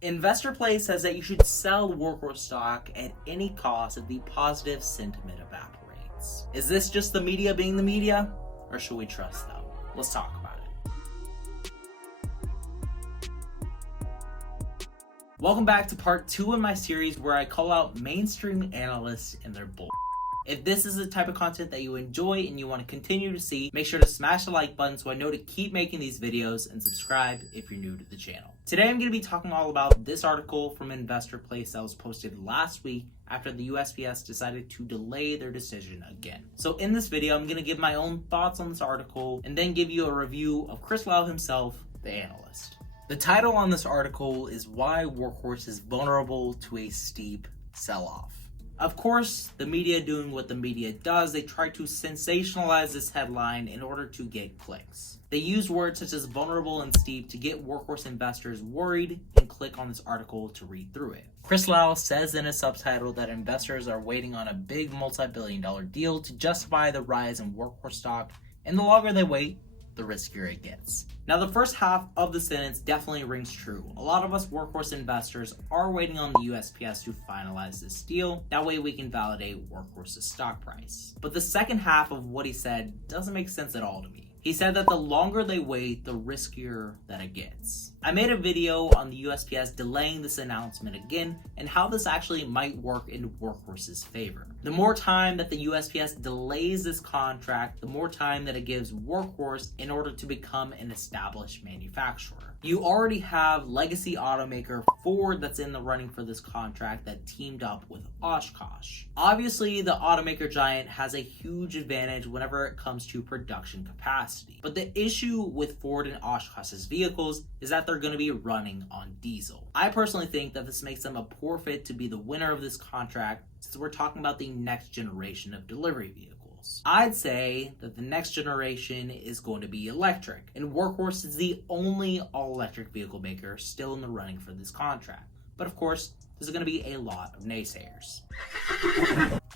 InvestorPlace says that you should sell Workhorse stock at any cost if the positive sentiment evaporates. Is this just the media being the media, or should we trust them? Let's talk about it. Welcome back to part 2 in my series where I call out mainstream analysts and their bull. If this is the type of content that you enjoy and you want to continue to see, make sure to smash the like button so I know to keep making these videos, and subscribe if you're new to the channel. Today I'm going to be talking all about this article from InvestorPlace that was posted last week after the USPS decided to delay their decision again. So in this video, I'm going to give my own thoughts on this article and then give you a review of Chris Lau himself, the analyst. The title on this article is Why Workhorse is Vulnerable to a Steep Sell-Off. Of course, the media doing what the media does, they try to sensationalize this headline in order to get clicks. They use words such as vulnerable and steep to get Workhorse investors worried and click on this article to read through it. Chris Lau says in a subtitle that investors are waiting on a big multi-billion-dollar deal to justify the rise in Workhorse stock, and the longer they wait, the riskier it gets. Now, the first half of the sentence definitely rings true. A lot of us Workhorse investors are waiting on the USPS to finalize this deal. That way we can validate Workhorse's stock price. But the second half of what he said doesn't make sense at all to me. He said that the longer they wait, the riskier that it gets. I made a video on the USPS delaying this announcement again and how this actually might work in Workhorse's favor. The more time that the USPS delays this contract, the more time that it gives Workhorse in order to become an established manufacturer. You already have legacy automaker Ford that's in the running for this contract that teamed up with Oshkosh. Obviously, the automaker giant has a huge advantage whenever it comes to production capacity. But the issue with Ford and Oshkosh's vehicles is that they're going to be running on diesel. I personally think that this makes them a poor fit to be the winner of this contract, since we're talking about the next generation of delivery vehicles. I'd say that the next generation is going to be electric, and Workhorse is the only all-electric vehicle maker still in the running for this contract. But of course, there's going to be a lot of naysayers.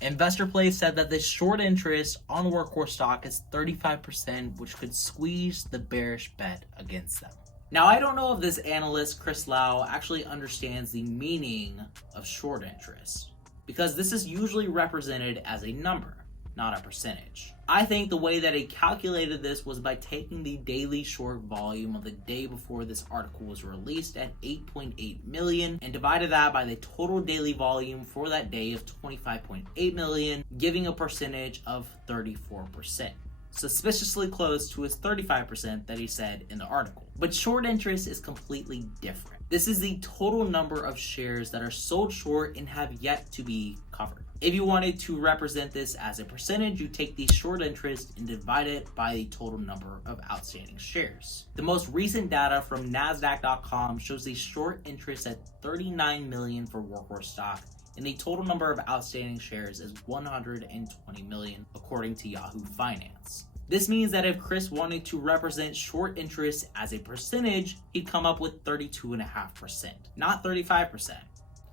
InvestorPlace said that the short interest on Workhorse stock is 35%, which could squeeze the bearish bet against them. Now, I don't know if this analyst, Chris Lau, actually understands the meaning of short interest, because this is usually represented as a number, not a percentage. I think the way that he calculated this was by taking the daily short volume of the day before this article was released at 8.8 million and divided that by the total daily volume for that day of 25.8 million, giving a percentage of 34%. Suspiciously close to his 35% that he said in the article. But short interest is completely different. This is the total number of shares that are sold short and have yet to be covered. If you wanted to represent this as a percentage, you take the short interest and divide it by the total number of outstanding shares. The most recent data from Nasdaq.com shows the short interest at 39 million for Workhorse stock, and the total number of outstanding shares is 120 million, according to Yahoo Finance. This means that if Chris wanted to represent short interest as a percentage, he'd come up with 32.5%, not 35%.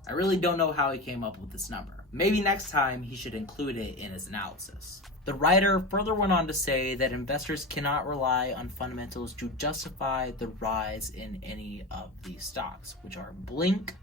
I really don't know how he came up with this number. Maybe next time he should include it in his analysis. The writer further went on to say that investors cannot rely on fundamentals to justify the rise in any of these stocks, which are Blink,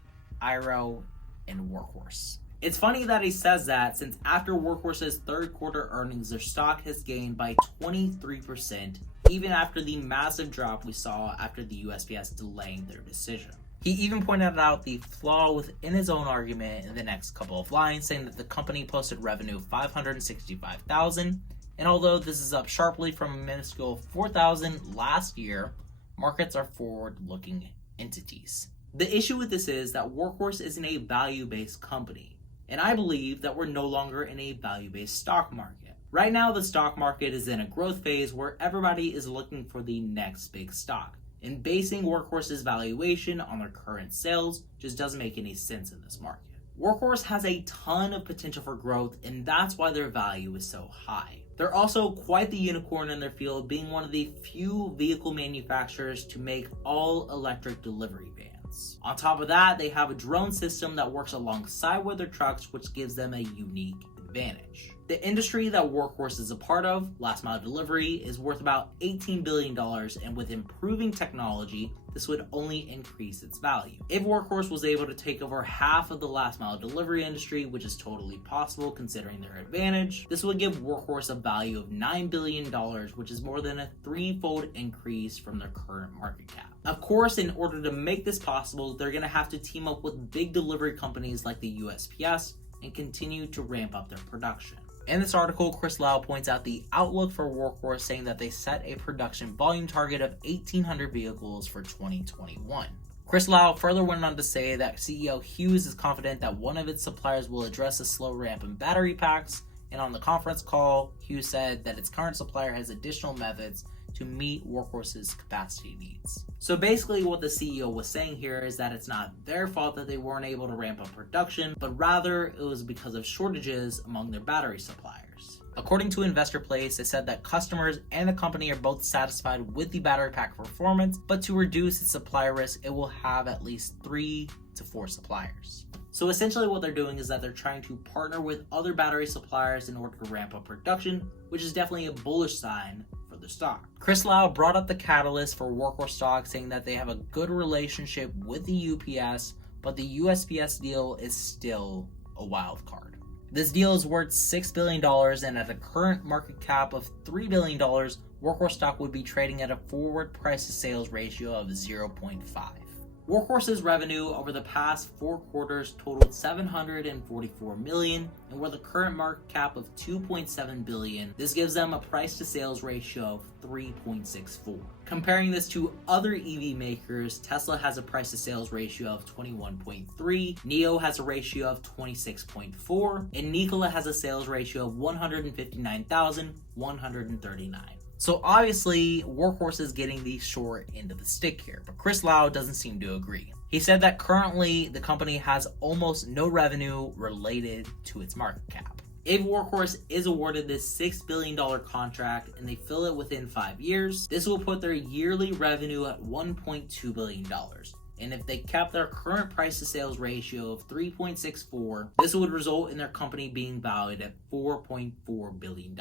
IRO, and Workhorse. It's funny that he says that, since after Workhorse's third quarter earnings, their stock has gained by 23%, even after the massive drop we saw after the USPS delaying their decision. He even pointed out the flaw within his own argument in the next couple of lines, saying that the company posted revenue of $565,000, and although this is up sharply from a minuscule $4,000 last year, markets are forward-looking entities. The issue with this is that Workhorse isn't a value-based company, and I believe that we're no longer in a value-based stock market. Right now, the stock market is in a growth phase where everybody is looking for the next big stock, and basing Workhorse's valuation on their current sales just doesn't make any sense in this market. Workhorse has a ton of potential for growth, and that's why their value is so high. They're also quite the unicorn in their field, being one of the few vehicle manufacturers to make all-electric delivery vans. On top of that, they have a drone system that works alongside with their trucks, which gives them a unique advantage. The industry that Workhorse is a part of, last mile delivery, is worth about $18 billion, and with improving technology, this would only increase its value. If Workhorse was able to take over half of the last mile delivery industry, which is totally possible considering their advantage, this would give Workhorse a value of $9 billion, which is more than a threefold increase from their current market cap. Of course, in order to make this possible, they're going to have to team up with big delivery companies like the USPS and continue to ramp up their production. In this article, Chris Lau points out the outlook for Workhorse, saying that they set a production volume target of 1,800 vehicles for 2021. Chris Lau further went on to say that CEO Hughes is confident that one of its suppliers will address a slow ramp in battery packs, and on the conference call, Hughes said that its current supplier has additional methods to meet Workhorse's capacity needs. So basically what the CEO was saying here is that it's not their fault that they weren't able to ramp up production, but rather it was because of shortages among their battery suppliers. According to InvestorPlace, it said that customers and the company are both satisfied with the battery pack performance, but to reduce its supply risk, it will have at least 3 to 4 suppliers. So essentially what they're doing is that they're trying to partner with other battery suppliers in order to ramp up production, which is definitely a bullish sign for the stock. Chris Lau brought up the catalyst for Workhorse stock, saying that they have a good relationship with the UPS, but the USPS deal is still a wild card. This deal is worth $6 billion, and at a current market cap of $3 billion, Workhorse stock would be trading at a forward price to sales ratio of 0.5. Workhorse's revenue over the past 4 quarters totaled $744 million, and with a current market cap of $2.7 billion, this gives them a price to sales ratio of 3.64. Comparing this to other EV makers, Tesla has a price to sales ratio of 21.3, NIO has a ratio of 26.4, and Nikola has a sales ratio of 159,139. So obviously, Workhorse is getting the short end of the stick here, but Chris Lau doesn't seem to agree. He said that currently the company has almost no revenue related to its market cap. If Workhorse is awarded this $6 billion contract and they fill it within 5 years, this will put their yearly revenue at $1.2 billion. And if they kept their current price to sales ratio of 3.64, this would result in their company being valued at $4.4 billion.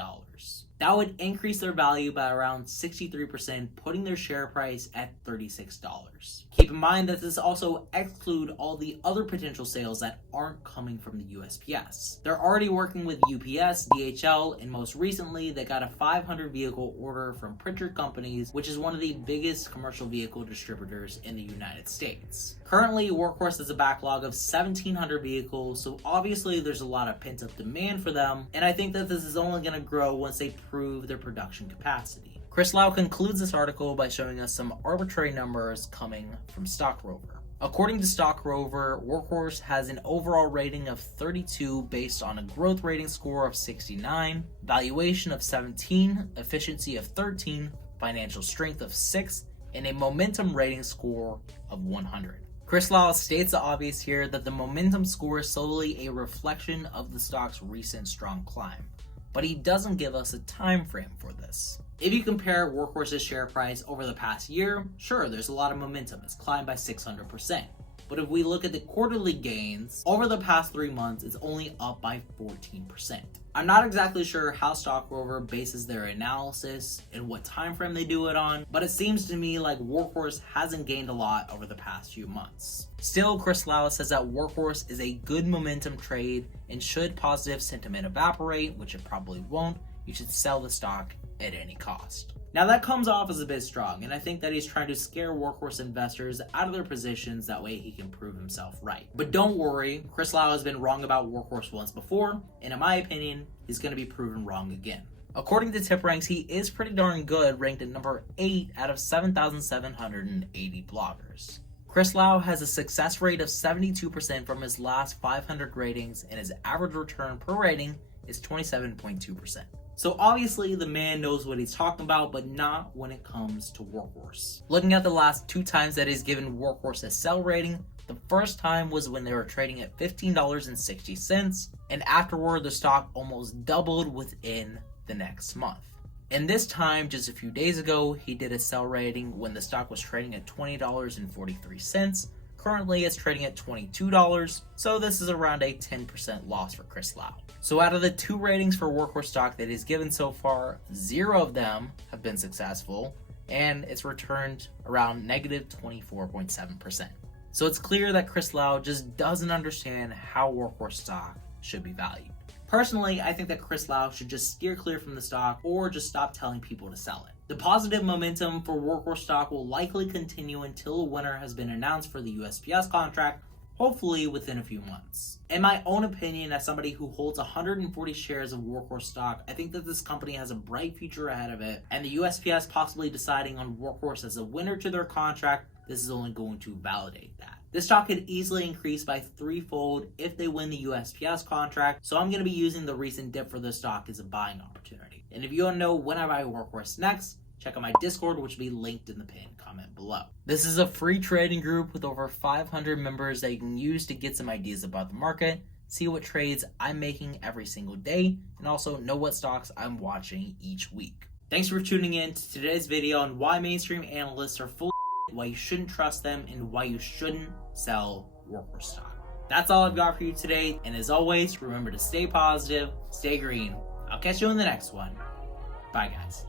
That would increase their value by around 63%, putting their share price at $36. Keep in mind that this also excludes all the other potential sales that aren't coming from the USPS. They're already working with UPS, DHL, and most recently they got a 500 vehicle order from Pritchard Companies, which is one of the biggest commercial vehicle distributors in the United States. Currently, Workhorse has a backlog of 1,700 vehicles, so obviously there's a lot of pent-up demand for them, and I think that this is only going to grow once they prove their production capacity. Chris Lau concludes this article by showing us some arbitrary numbers coming from StockRover. According to StockRover, Workhorse has an overall rating of 32 based on a growth rating score of 69, valuation of 17, efficiency of 13, financial strength of 6, and a momentum rating score of 100. Chris Lau states the obvious here that the momentum score is solely a reflection of the stock's recent strong climb, but he doesn't give us a time frame for this. If you compare Workhorse's share price over the past year, sure, there's a lot of momentum. It's climbed by 600%. But if we look at the quarterly gains, over the past 3 months, it's only up by 14%. I'm not exactly sure how StockRover bases their analysis and what time frame they do it on, but it seems to me like Workhorse hasn't gained a lot over the past few months. Still, Chris Lau says that Workhorse is a good momentum trade, and should positive sentiment evaporate, which it probably won't, you should sell the stock at any cost. Now that comes off as a bit strong, and I think that he's trying to scare Workhorse investors out of their positions, that way he can prove himself right. But don't worry, Chris Lau has been wrong about Workhorse once before, and in my opinion, he's going to be proven wrong again. According to TipRanks, he is pretty darn good, ranked at number 8 out of 7,780 bloggers. Chris Lau has a success rate of 72% from his last 500 ratings, and his average return per rating is 27.2%. So obviously the man knows what he's talking about, but not when it comes to Workhorse. Looking at the last 2 times that he's given Workhorse a sell rating, the first time was when they were trading at $15.60, and afterward the stock almost doubled within the next month. And this time, just a few days ago, he did a sell rating when the stock was trading at $20.43. Currently, it's trading at $22, so this is around a 10% loss for Chris Lau. So out of the 2 ratings for Workhorse stock that he's given so far, 0 of them have been successful, and it's returned around negative 24.7%. So it's clear that Chris Lau just doesn't understand how Workhorse stock should be valued. Personally, I think that Chris Lau should just steer clear from the stock or just stop telling people to sell it. The positive momentum for Workhorse stock will likely continue until a winner has been announced for the USPS contract, hopefully within a few months. In my own opinion, as somebody who holds 140 shares of Workhorse stock, I think that this company has a bright future ahead of it, and the USPS possibly deciding on Workhorse as a winner to their contract, this is only going to validate that. This stock could easily increase by threefold if they win the USPS contract, so I'm going to be using the recent dip for this stock as a buying opportunity. And if you want to know when I buy Workhorse next, check out my Discord, which will be linked in the pinned comment below. This is a free trading group with over 500 members that you can use to get some ideas about the market, see what trades I'm making every single day, and also know what stocks I'm watching each week. Thanks for tuning in to today's video on why mainstream analysts are full of why you shouldn't trust them, and why you shouldn't sell Workhorse stock. That's all I've got for you today, and as always, remember to stay positive, stay green. I'll catch you in the next one. Bye, guys.